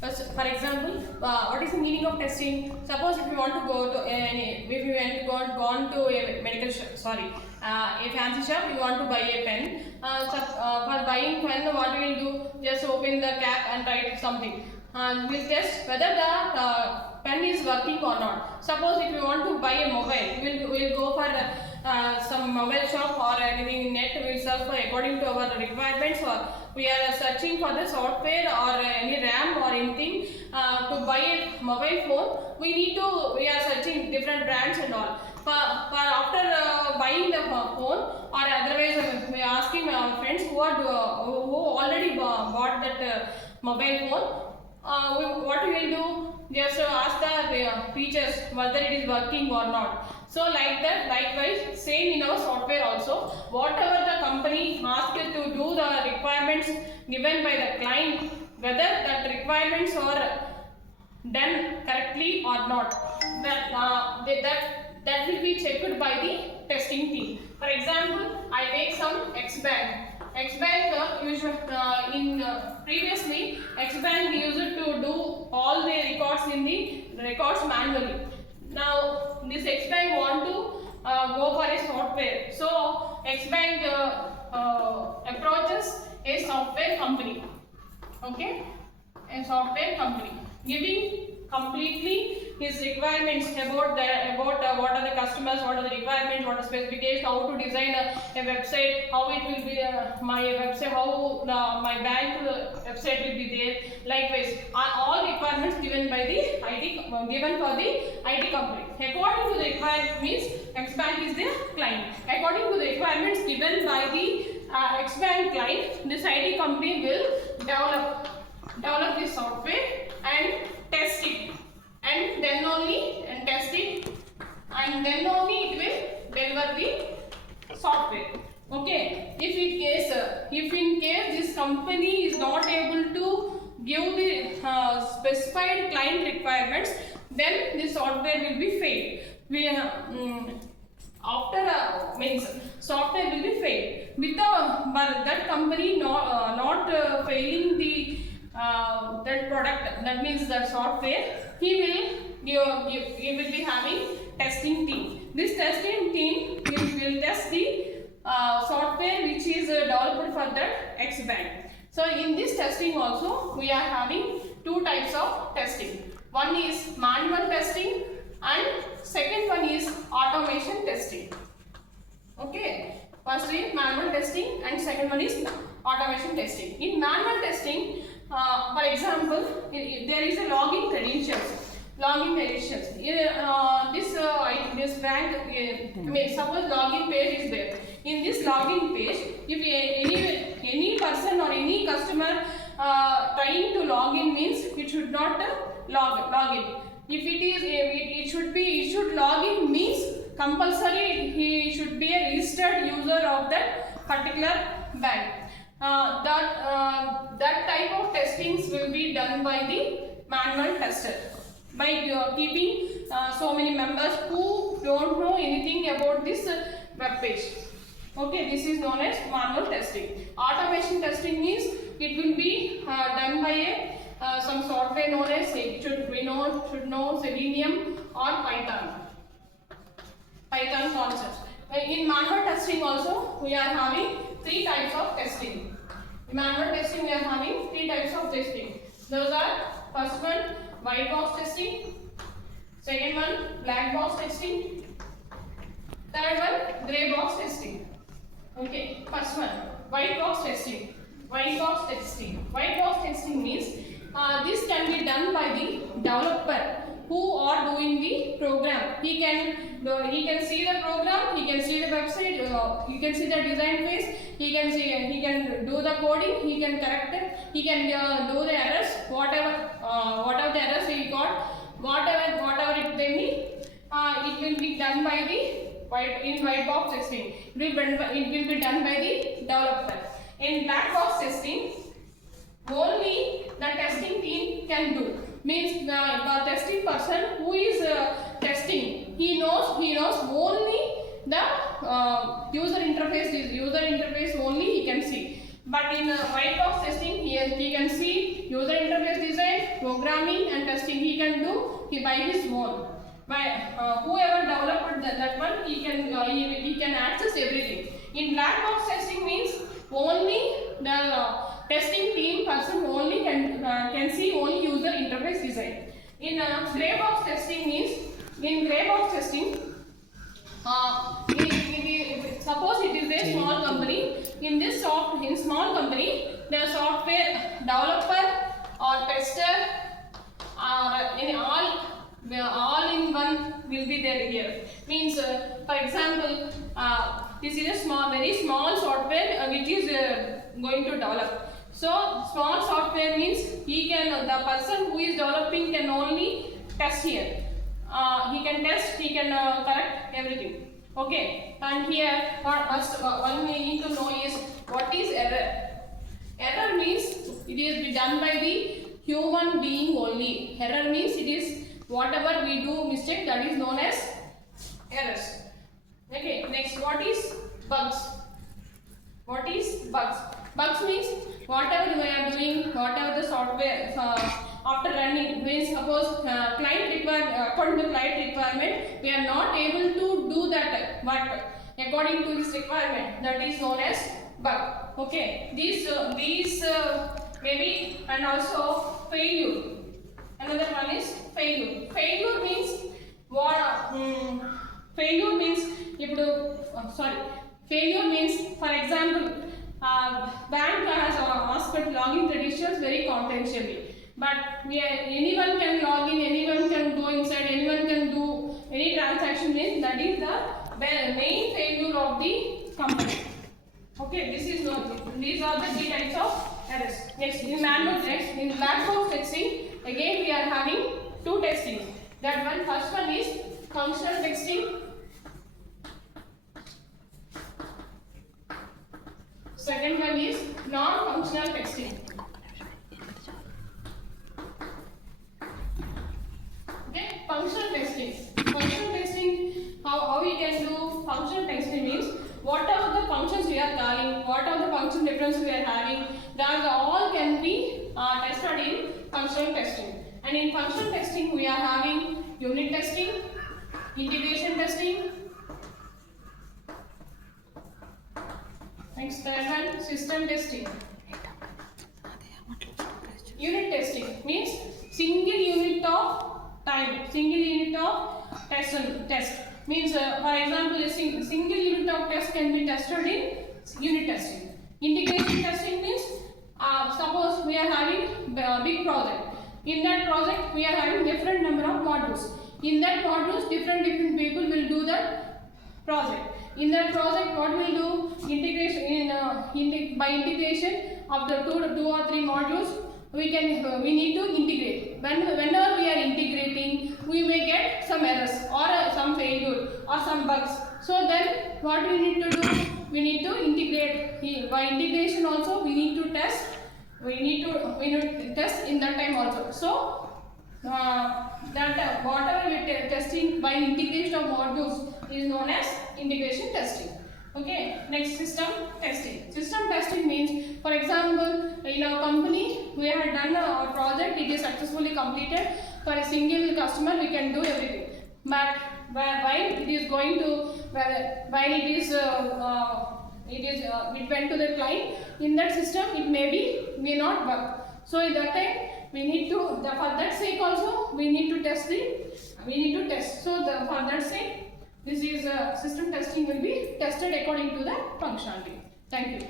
For example, what is the meaning of testing? Suppose if you want to go to if you want to gone to a medical shop, sorry, a fancy shop, you want to buy a pen. For buying pen, what we will do? Just open the cap and write something. We'll test whether the pen is working or not. Suppose if you want to buy a mobile, we'll go for some mobile shop or anything in net. We'll search for according to our requirements, or we are searching for the software or any RAM or anything to buy a mobile phone. We are searching different brands and all. For after buying the phone, or otherwise we are asking our friends who already bought that mobile phone. What we will do? Just ask the features whether it is working or not. So like that, likewise, same in our software also. Whatever the company asked to do the requirements given by the client, whether that requirements are done correctly or not, that will be checked by the testing team. For example, I take some X-Bank. X-Bank previously, X-Bank used to do all the records in the records manually. Now this X-Bank want to go for a software. So X-Bank approaches a software company. Okay, a software company giving completely his requirements about what are the customers, what are the requirements, what are the specifications, how to design a website, how it will be my website, how my bank website will be there. Likewise, all requirements given by the IT given for the IT company. According to the requirement means X-Bank is the client. According to the requirements given by the X-Bank client, this IT company will develop the software and test it, and then only test it, and then only it will deliver the software. Okay, if in case this company is not able to give the specified client requirements, then the software will be failed. After means software will be failed but that company not failing the that product, that means the software, he will be having testing team. This testing team will test the software which is developed for that X-Bank. So in this testing also we are having two types of testing. One is manual testing and second one is automation testing. Okay, first is manual testing and second one is automation testing. In manual testing, for example, there is a login credentials. This bank, suppose login page is there. In this login page, if any person or any customer trying to log in means it should not log in. If it should log in means compulsory he should be a registered user of that particular bank. That type of testings will be done by the manual tester, by keeping so many members who don't know anything about this web page. Okay, this is known as manual testing. Automation testing means it will be done by some software known as should know Selenium or Python concepts. In manual testing also we are having three types of testing. In manual testing we are having three types of testing. Those are, first one white box testing, second one black box testing, third one gray box testing. Okay, first one white box testing. White box testing means this can be done by the developer who are doing the program. He can see the program, he can see the website, he can see the design phase, he can do the coding, he can correct it, he can do the errors, whatever the errors he got, whatever it may be, it will be done by the white box testing. It will be done by the developer. In black box testing, only the testing team can do. Means the testing person who is testing, he knows only the user interface only he can see. But in white box testing, he can see user interface design, programming and testing he can do by his own. By whoever developed that one, he can access everything. In black box testing means only the testing team person only can see only user interface design. In gray box testing means in gray box testing, suppose it is a small company. In small company, the software developer or tester or in all in one will be there here. Means for example, this is a very small software which is going to develop. So small software means the person who is developing can only test here. He can test, he can correct everything. Okay, and here one we need to know is what is error. Error means it is done by the human being only. Error means it is whatever we do mistake, that is known as errors. Okay, next, what is bugs? What is bugs? Bugs means whatever we are doing, whatever the software after running, means suppose according to client requirement, we are not able to do that but according to this requirement, that is known as bug. Okay, these maybe, and also failure. Another one is failure. Failure means what? Failure means failure means, for example, bank has asked login credentials very confidentially, but anyone can log in, anyone can go inside, anyone can do any transaction. Means that is the main failure of the company. Okay, these are the three types of errors. Next, in black box testing, again we are having two testings. That one, first one is functional testing. Second one is non-functional testing. Okay, functional testing. Functional testing, how we can do functional testing means what are the functions we are calling, what are the function differences we are having, that all can be tested in functional testing. And in functional testing, we are having unit testing, integration testing. Next, third one, system testing. Unit testing means single unit of time, single unit of test. Means for example, a single unit of test can be tested in unit testing. Integration testing means suppose we are having a big project. In that project, we are having different number of modules. In that modules, different people will do that project. In that project, what we will do? Integration by integration of the two or three modules, we need to integrate. Whenever we are integrating, we may get some errors or some failure or some bugs. So then, what we need to do? We need to integrate. By integration also, we need to test. We need to test in that time also. So that whatever we are testing by integration of modules is known as integration testing. Okay, next, system testing. System testing means, for example, in our company we have done a project, it is successfully completed. For a single customer we can do everything, but while it is going to, while it went to the client, in that system it may not work. So in that time we need to, for that sake also we need to test. So for that sake, this is system testing will be tested according to the functionality. Thank you.